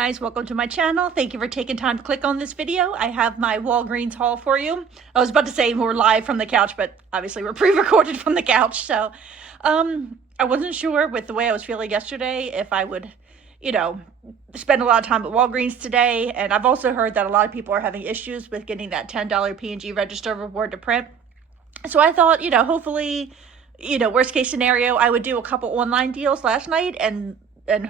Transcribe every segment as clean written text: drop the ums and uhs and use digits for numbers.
guys, welcome to my channel. Thank you for taking time to click on this video. I have my Walgreens haul for you. I was about to say we're live from the couch, but obviously we're pre-recorded from the couch. So I wasn't sure with the way I was feeling yesterday if I would, spend a lot of time at Walgreens today. And I've also heard that a lot of people are having issues with getting that $10 P&G register reward to print. So I thought, hopefully, worst case scenario, I would do a couple online deals last night and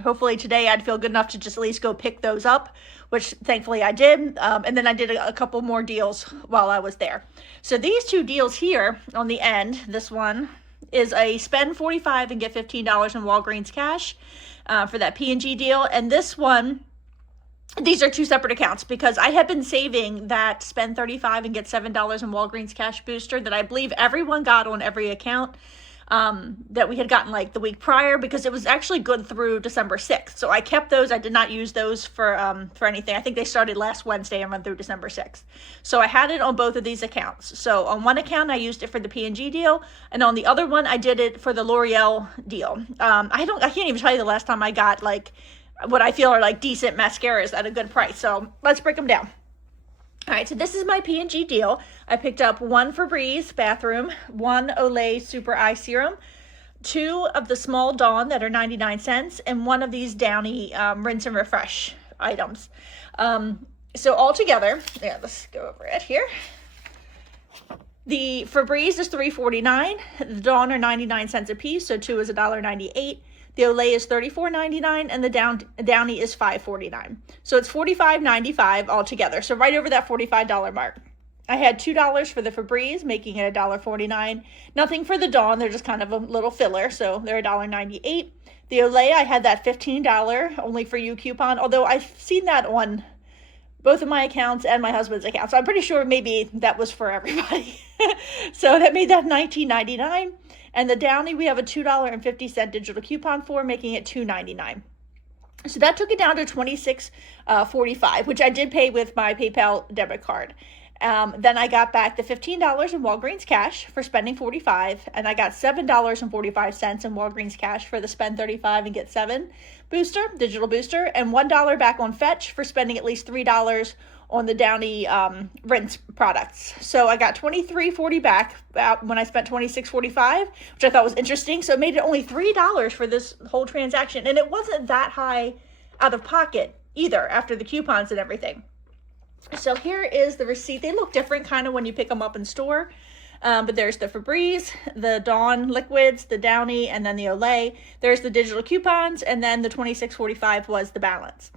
hopefully today I'd feel good enough to just at least go pick those up, which thankfully I did. And then I did a couple more deals while I was there. So these two deals here on the end, this one is a spend $45 and get $15 in Walgreens cash for that P&G deal. And this one, these are two separate accounts because I had been saving that spend $35 and get $7 in Walgreens cash booster that I believe everyone got on every account. That we had gotten like the week prior because it was actually good through December 6th. So I kept those. I did not use those for anything. I think they started last Wednesday and run through December 6th. So I had it on both of these accounts. So on one account, I used it for the P&G deal. And on the other one, I did it for the L'Oreal deal. I can't even tell you the last time I got like what I feel are like decent mascaras at a good price. So let's break them down. All right, so this is my P&G deal. I picked up one Febreze bathroom, one Olay Super Eye Serum, two of the small Dawn that are 99 cents, and one of these Downy rinse and refresh items. So all together, let's go over it here. The Febreze is $3.49. The Dawn are 99 cents a piece, so two is $1.98. The Olay is $34.99 and the Downy is $5.49. So it's $45.95 altogether. So right over that $45 mark. I had $2 for the Febreze, making it $1.49. Nothing for the Dawn. They're just kind of a little filler. So they're $1.98. The Olay, I had that $15 only for you coupon. Although I've seen that on both of my accounts and my husband's account. So I'm pretty sure maybe that was for everybody. So that made that $19.99. And the Downy, we have a $2.50 digital coupon for, making it $2.99. So that took it down to $26.45, which I did pay with my PayPal debit card. Then I got back the $15 in Walgreens cash for spending $45, and I got $7.45 in Walgreens cash for the spend $35 and get $7 booster, digital booster, and $1 back on Fetch for spending at least $3 on the Downy rinse products. So I got $23.40 back when I spent $26.45, which I thought was interesting. So it made it only $3 for this whole transaction. And it wasn't that high out of pocket either after the coupons and everything. So here is the receipt. They look different kind of when you pick them up in store. But there's the Febreze, the Dawn liquids, the Downy, and then the Olay. There's the digital coupons, and then the $26.45 was the balance.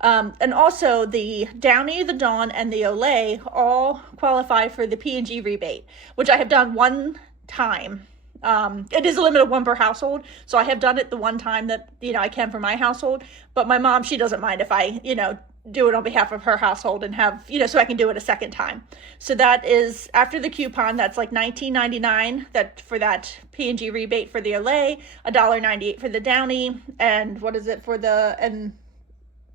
And also the Downy, the Dawn, and the Olay all qualify for the P&G rebate, which I have done one time. It is a limit of one per household, so I have done it the one time that, I can for my household. But my mom, she doesn't mind if I, do it on behalf of her household and have, so I can do it a second time. So that is after the coupon, that's like $19.99 that for that P&G rebate for the Olay, $1.98 for the Downy, and what is it for the,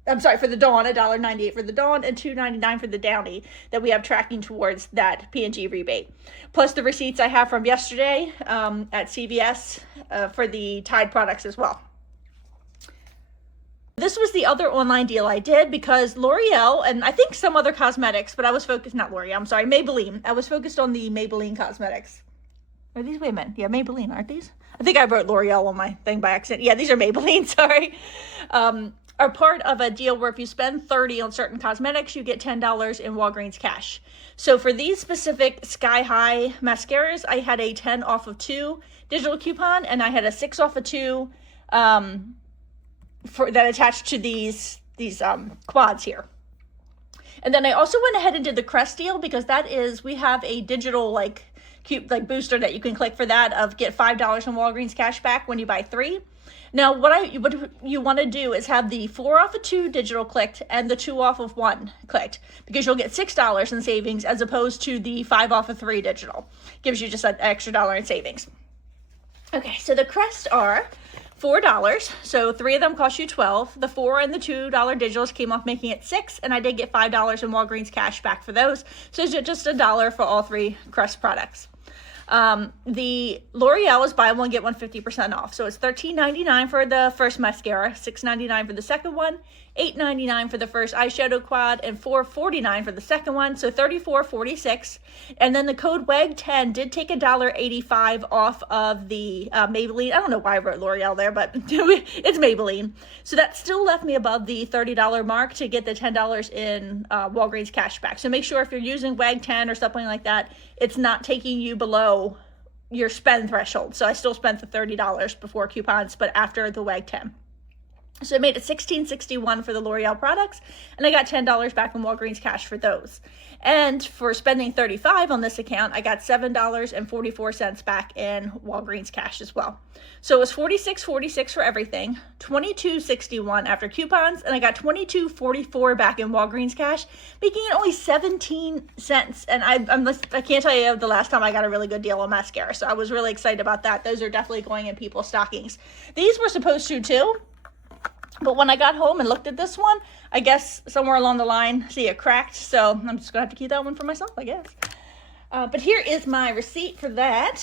for the Dawn, $1.98 for the Dawn, and $2.99 for the Downy that we have tracking towards that P&G rebate. Plus the receipts I have from yesterday at CVS for the Tide products as well. This was the other online deal I did because L'Oreal and I think some other cosmetics, but I was focused, not L'Oreal, I'm sorry, Maybelline. I was focused on the Maybelline cosmetics. Are these, wait a minute, yeah, Maybelline, aren't these? I think I wrote L'Oreal on my thing by accident. Yeah, these are Maybelline, sorry. Are part of a deal where if you spend $30 on certain cosmetics, you get $10 in Walgreens cash. So for these specific Sky High mascaras, I had a 10 off of 2 digital coupon, and I had a 6 off of 2 for that attached to these quads here. And then I also went ahead and did the Crest deal because that is, we have a digital booster that you can click for that of get $5 in Walgreens cash back when you buy 3. Now, what you want to do is have the 4 off of 2 digital clicked and the 2 off of 1 clicked because you'll get $6 in savings as opposed to the 5 off of 3 digital. Gives you just an extra $1 in savings. Okay, so the Crest are $4, so 3 of them cost you $12. The 4 and the $2 digitals came off making it $6, and I did get $5 in Walgreens cash back for those. So it's just $1 for all 3 Crest products. The L'Oreal is buy one, get one 50% off. So it's $13.99 for the first mascara, $6.99 for the second one, $8.99 for the first eyeshadow quad, and $4.49 for the second one, so $34.46. And then the code WAG10 did take $1.85 off of the Maybelline. I don't know why I wrote L'Oreal there, but it's Maybelline. So that still left me above the $30 mark to get the $10 in Walgreens cash back. So make sure if you're using WAG10 or something like that, it's not taking you below your spend threshold. So I still spent the $30 before coupons, but after the WAG10. So it made it $16.61 for the L'Oreal products, and I got $10 back from Walgreens cash for those. And for spending $35 on this account, I got $7.44 back in Walgreens cash as well. So it was $46.46 for everything, $22.61 after coupons, and I got $22.44 back in Walgreens cash, making it only 17 cents. And I can't tell you the last time I got a really good deal on mascara, so I was really excited about that. Those are definitely going in people's stockings. These were supposed to too. But when I got home and looked at this one, I guess somewhere along the line, see, it cracked. So I'm just going to have to keep that one for myself, I guess. But here is my receipt for that.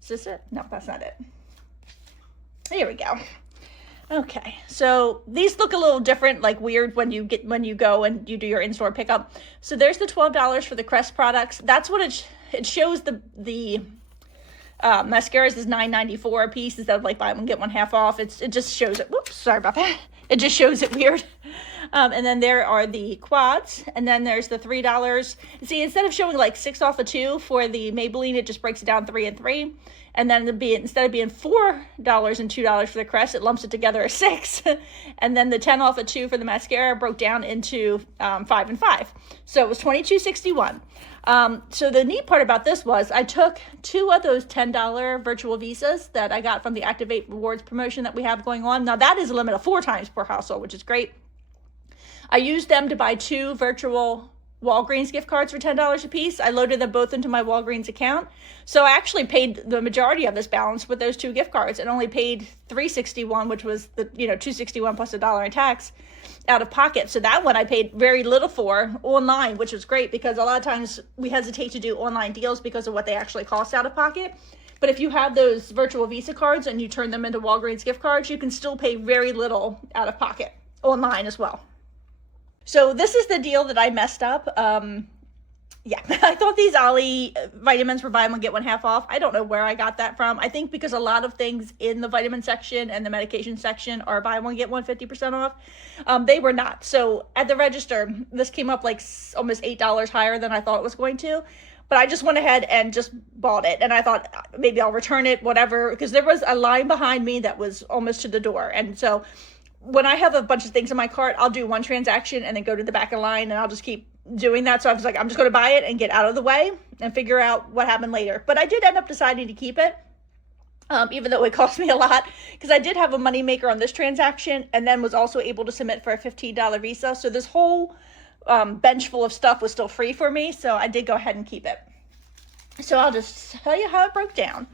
Is this it? No, that's not it. Here we go. Okay, so these look a little different, like weird when you go and you do your in-store pickup. So there's the $12 for the Crest products. That's what it shows the mascaras is $9.94 a piece instead of like buy one get one half off. It just shows it. Whoops, sorry about that. It just shows it weird. And then there are the quads, and then there's the $3. See, instead of showing like 6 off of 2 for the Maybelline, it just breaks it down 3 and 3. And then instead of being $4 and $2 for the Crest, it lumps it together as 6. And then the 10 off of 2 for the mascara broke down into 5 and 5. So it was $22.61. So the neat part about this was I took 2 of those $10 virtual visas that I got from the Activate Rewards promotion that we have going on. Now that is a limit of 4 times per household, which is great. I used them to buy 2 virtual Walgreens gift cards for $10 a piece. I loaded them both into my Walgreens account. So I actually paid the majority of this balance with those 2 gift cards and only paid $3.61, which was the $2.61 plus $1 in tax out of pocket. So that one I paid very little for online, which was great because a lot of times we hesitate to do online deals because of what they actually cost out of pocket. But if you have those virtual Visa cards and you turn them into Walgreens gift cards, you can still pay very little out of pocket online as well. So this is the deal that I messed up. Yeah, I thought these Olly vitamins were buy one, get one half off. I don't know where I got that from. I think because a lot of things in the vitamin section and the medication section are buy one, get one 50% off. They were not. So at the register, this came up like almost $8 higher than I thought it was going to. But I just went ahead and just bought it. And I thought maybe I'll return it, whatever. Because there was a line behind me that was almost to the door. And so when I have a bunch of things in my cart, I'll do one transaction and then go to the back of the line and I'll just keep doing that. So I was like, I'm just going to buy it and get out of the way and figure out what happened later. But I did end up deciding to keep it, even though it cost me a lot, because I did have a moneymaker on this transaction and then was also able to submit for a $15 Visa. So this whole bench full of stuff was still free for me. So I did go ahead and keep it. So I'll just tell you how it broke down.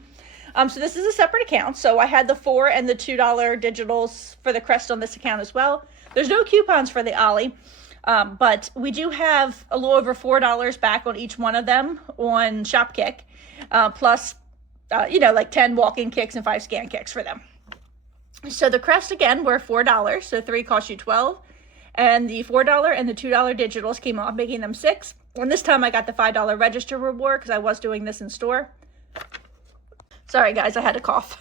So this is a separate account. So I had the $4 and the $2 digitals for the Crest on this account as well. There's no coupons for the Olly, but we do have a little over $4 back on each one of them on Shopkick, plus, like 10 walk-in kicks and 5 scan kicks for them. So the Crest, again, were $4, so 3 cost you $12. And the $4 and the $2 digitals came off, making them $6. And this time I got the $5 register reward because I was doing this in store. Sorry, guys, I had a cough.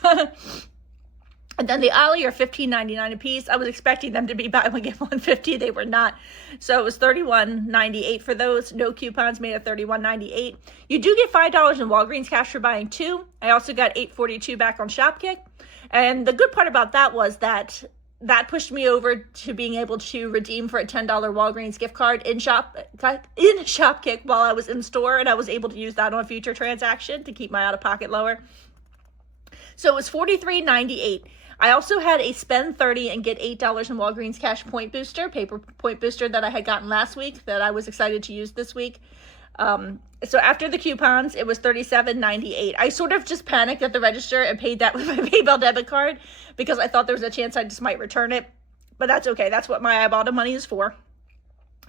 And then the Olly are $15.99 a piece. I was expecting them to be buy one, get one 50. They were not. So it was $31.98 for those. No coupons, made it $31.98. You do get $5 in Walgreens cash for buying 2. I also got $8.42 back on Shopkick. And the good part about that was that pushed me over to being able to redeem for a $10 Walgreens gift card in Shopkick while I was in store. And I was able to use that on a future transaction to keep my out-of-pocket lower. So it was $43.98. I also had a spend $30 and get $8 in Walgreens cash point booster, paper point booster that I had gotten last week that I was excited to use this week. So after the coupons, it was $37.98. I sort of just panicked at the register and paid that with my PayPal debit card because I thought there was a chance I just might return it. But that's okay. That's what my Ibotta money is for.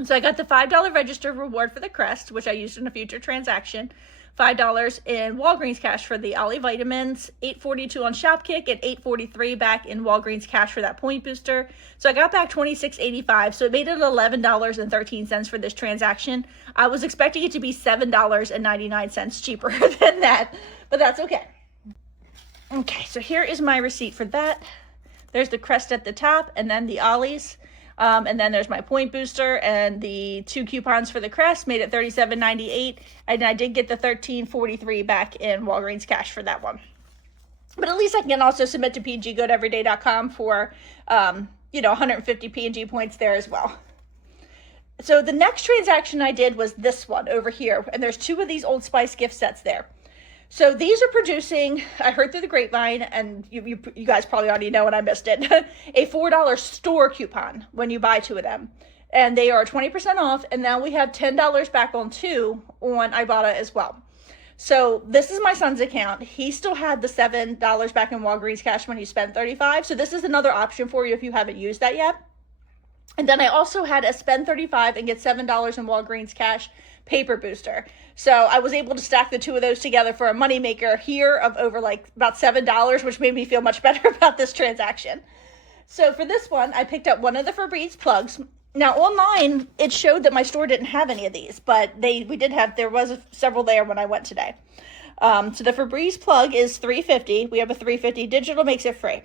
So I got the $5 register reward for the Crest, which I used in a future transaction. $5 in Walgreens cash for the Olly vitamins, $8.42 on Shopkick, and $8.43 back in Walgreens cash for that point booster. So I got back $26.85, so it made it $11.13 for this transaction. I was expecting it to be $7.99 cheaper than that, but that's okay. Okay, so here is my receipt for that. There's the Crest at the top, and then the Ollies. And then there's my point booster, and the 2 coupons for the Crest made it $37.98, and I did get the $13.43 back in Walgreens cash for that one. But at least I can also submit to pngoodeveryday.com for 150 P&G points there as well. So the next transaction I did was this one over here, and there's 2 of these Old Spice gift sets there. So these are producing, I heard through the grapevine, and you guys probably already know and I missed it, a $4 store coupon when you buy 2 of them. And they are 20% off, and now we have $10 back on 2 on Ibotta as well. So this is my son's account. He still had the $7 back in Walgreens cash when he spent $35. So this is another option for you if you haven't used that yet. And then I also had a spend $35 and get $7 in Walgreens cash paper booster. So I was able to stack the 2 of those together for a moneymaker here of over about $7, which made me feel much better about this transaction. So for this one, I picked up one of the Febreze plugs. Now online, it showed that my store didn't have any of these, but there was several there when I went today. So the Febreze plug is $3.50. We have a $3.50 digital, makes it free.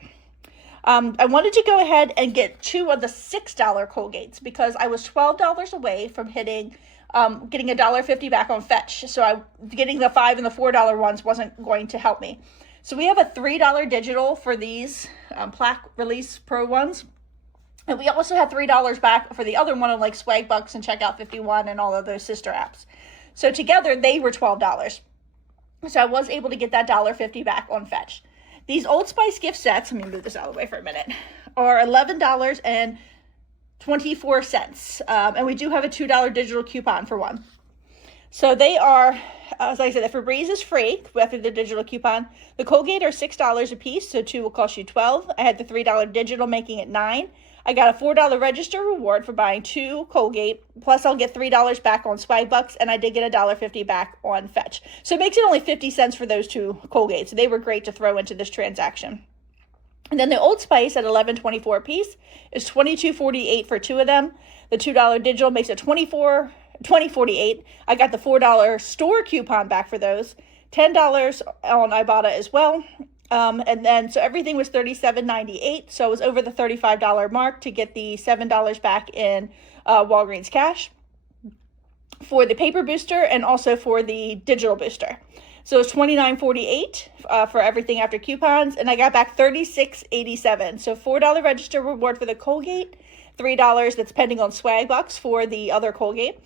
I wanted to go ahead and get 2 of the $6 Colgates because I was $12 away from getting $1.50 back on Fetch. So getting the $5 and the $4 ones wasn't going to help me. So we have a $3 digital for these Plaque Release Pro ones. And we also had $3 back for the other one on Swag Bucks and Checkout 51 and all of those sister apps. So together they were $12. So I was able to get that $1.50 back on Fetch. These Old Spice gift sets, let me move this out of the way for a minute, are $11.24. And we do have a $2 digital coupon for one. So they are, as I said, the Febreze is free after the digital coupon. The Colgate are $6 a piece, so 2 will cost you $12. I had the $3 digital, making it $9. I got a $4 register reward for buying 2 Colgate, plus I'll get $3 back on Swag Bucks, and I did get a $1.50 back on Fetch. So it makes it only 50 cents for those 2 Colgates. So they were great to throw into this transaction. And then the Old Spice at $11.24 a piece is $22.48 for 2 of them. The $2 digital makes it $20.48. I got the $4 store coupon back for those. $10 on Ibotta as well. And then, so everything was $37.98. So it was over the $35 mark to get the $7 back in Walgreens cash for the paper booster and also for the digital booster. So it's $29.48 for everything after coupons. And I got back $36.87. So $4 register reward for the Colgate, $3 that's pending on Swag Bucks for the other Colgate.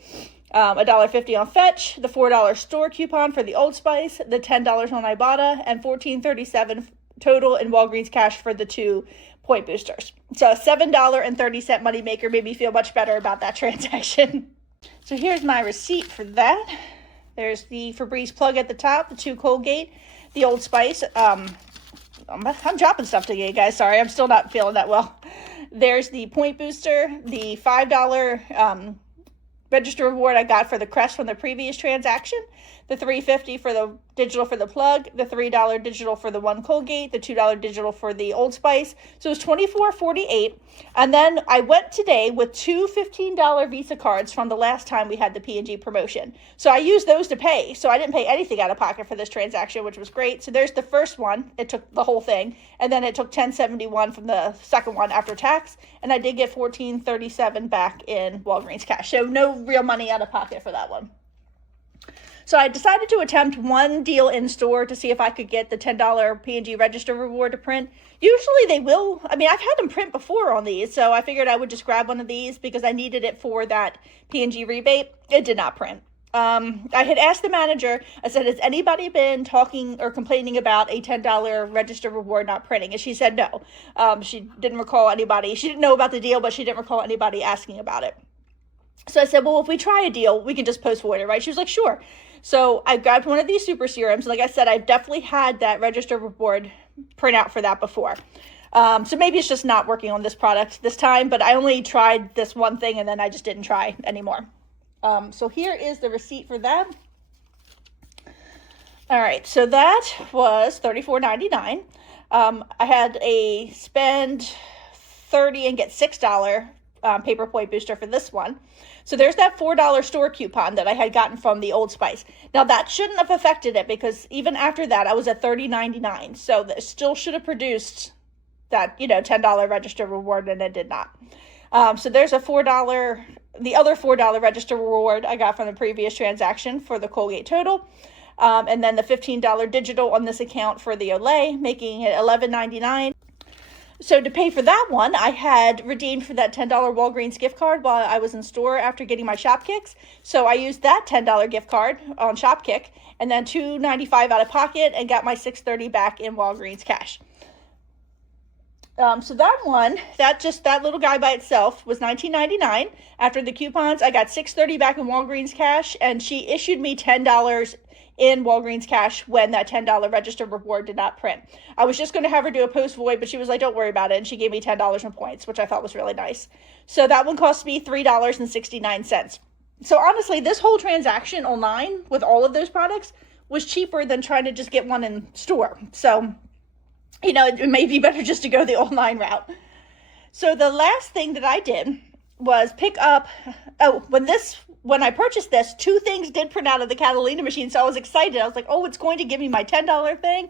$1.50 on Fetch, the $4 store coupon for the Old Spice, the $10 on Ibotta, and $14.37 total in Walgreens cash for the 2 point boosters. So a $7.30 moneymaker made me feel much better about that transaction. So here's my receipt for that. There's the Febreze plug at the top, the 2 Colgate, the Old Spice. I'm dropping stuff to you guys. Sorry, I'm still not feeling that well. There's the point booster, the $5 register reward I got for the Crest from the previous transaction, the $3.50 for the digital for the plug, the $3 digital for the 1 Colgate, the $2 digital for the Old Spice. So it was $24.48. And then I went today with 2 $15 Visa cards from the last time we had the P&G promotion. So I used those to pay. So I didn't pay anything out of pocket for this transaction, which was great. So there's the first one. It took the whole thing. And then it took $10.71 from the second one after tax. And I did get $14.37 back in Walgreens cash. So no real money out of pocket for that one. So I decided to attempt one deal in store to see if I could get the $10 P&G register reward to print. Usually they will. I mean, I've had them print before on these, so I figured I would just grab one of these because I needed it for that P&G rebate. It did not print. I had asked the manager, I said, has anybody been talking or complaining about a $10 register reward not printing? And she said no. She didn't recall anybody. She didn't know about the deal, but she didn't recall anybody asking about it. So I said, well, if we try a deal, we can just post void it, right? She was like, sure. So I grabbed one of these super serums. Like I said, I've definitely had that register reward print out for that before. So maybe it's just not working on this product this time, but I only tried this one thing and then I just didn't try anymore. So here is the receipt for that. All right, so that was $34.99. I had a spend $30 and get $6 paper point booster for this one. So there's that $4 store coupon that I had gotten from the Old Spice. Now that shouldn't have affected it because even after that I was at $30.99. So that still should have produced that, $10 register reward, and it did not. So there's a $4, the other $4 register reward I got from the previous transaction for the Colgate total. And then the $15 digital on this account for the Olay, making it $11.99. So to pay for that one, I had redeemed for that $10 Walgreens gift card while I was in store after getting my shop kicks. So I used that $10 gift card on Shopkick and then $2.95 out of pocket and got my $6.30 back in Walgreens cash. So that one, that little guy by itself was $19.99. After the coupons, I got $6.30 back in Walgreens cash, and she issued me $10 in Walgreens cash when that $10 register reward did not print. I was just going to have her do a post void, but she was like, don't worry about it. And she gave me $10 in points, which I thought was really nice. So that one cost me $3.69. So honestly, this whole transaction online with all of those products was cheaper than trying to just get one in store. So, it may be better just to go the online route. So the last thing that I did was pick up, when I purchased this, 2 things did print out of the Catalina machine, so I was excited. I was like, oh, it's going to give me my $10 thing.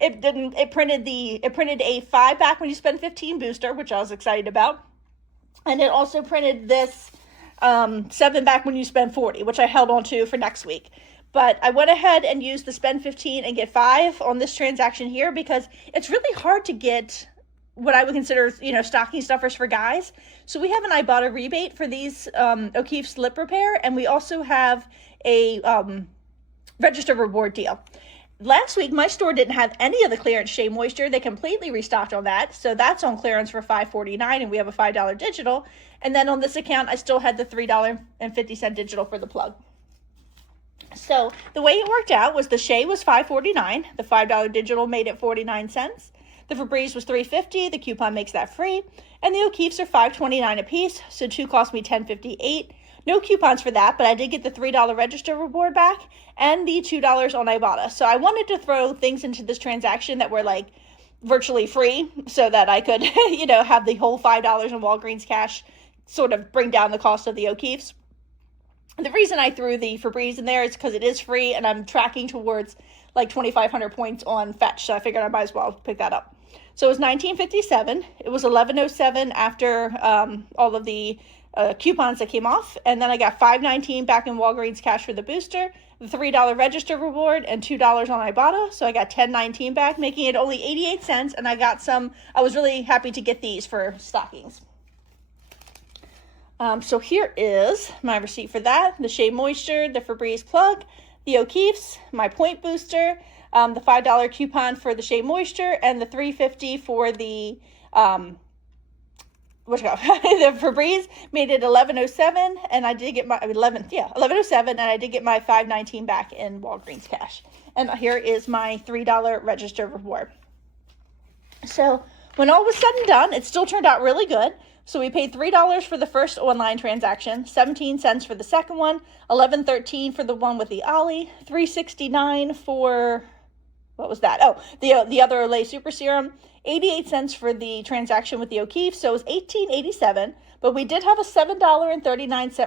It didn't. It printed a 5 back when you spend 15 booster, which I was excited about. And it also printed this 7 back when you spend 40, which I held on to for next week. But I went ahead and used the spend 15 and get 5 on this transaction here because it's really hard to get what I would consider, stocking stuffers for guys. So we have an Ibotta rebate for these O'Keefe's lip repair, and we also have a register reward deal. Last week, my store didn't have any of the clearance Shea Moisture. They completely restocked on that. So that's on clearance for $5.49, and we have a $5 digital. And then on this account, I still had the $3.50 digital for the plug. So the way it worked out was the Shea was $5.49. The $5 digital made it 49 cents. The Febreze was $3.50. The coupon makes that free. And the O'Keefe's are $5.29 a piece, so 2 cost me $10.58. No coupons for that, but I did get the $3 register reward back and the $2 on Ibotta. So I wanted to throw things into this transaction that were like virtually free so that I could, have the whole $5 in Walgreens cash sort of bring down the cost of the O'Keefe's. The reason I threw the Febreze in there is because it is free and I'm tracking towards like 2,500 points on Fetch. So I figured I might as well pick that up. So it was $19.57. It was $11.07 after all of the coupons that came off. And then I got $5.19 back in Walgreens cash for the booster, the $3 register reward, and $2 on Ibotta. So I got $10.19 back, making it only 88 cents. And I got some, I was really happy to get these for stockings. So here is my receipt for that. The Shea Moisture, the Febreze plug, the O'Keefe's, my point booster, the $5 coupon for the Shea Moisture, and the $3.50 for the the Febreze made it $11.07, and I did get my $11.07, and I did get my $5.19 back in Walgreens cash. And here is my $3 register reward. So when all was said and done, it still turned out really good. So we paid $3 for the first online transaction, 17 cents for the second one, $11.13 for the one with the Olly, $3.69 for, what was that? Oh, the other Olay Super Serum, 88 cents for the transaction with the O'Keefe, so it was $18.87. But we did have a $7.39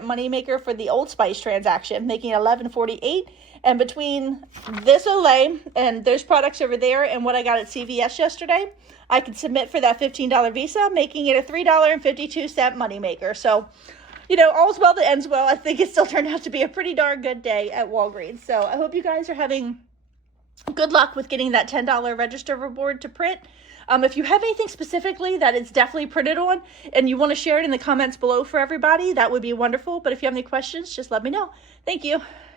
moneymaker for the Old Spice transaction, making it $11.48. And between this Olay and those products over there and what I got at CVS yesterday, I could submit for that $15 Visa, making it a $3.52 moneymaker. So, all's well that ends well. I think it still turned out to be a pretty darn good day at Walgreens. So I hope you guys are having good luck with getting that $10 register reward to print. If you have anything specifically that it's definitely printed on and you want to share it in the comments below for everybody, that would be wonderful. But if you have any questions, just let me know. Thank you.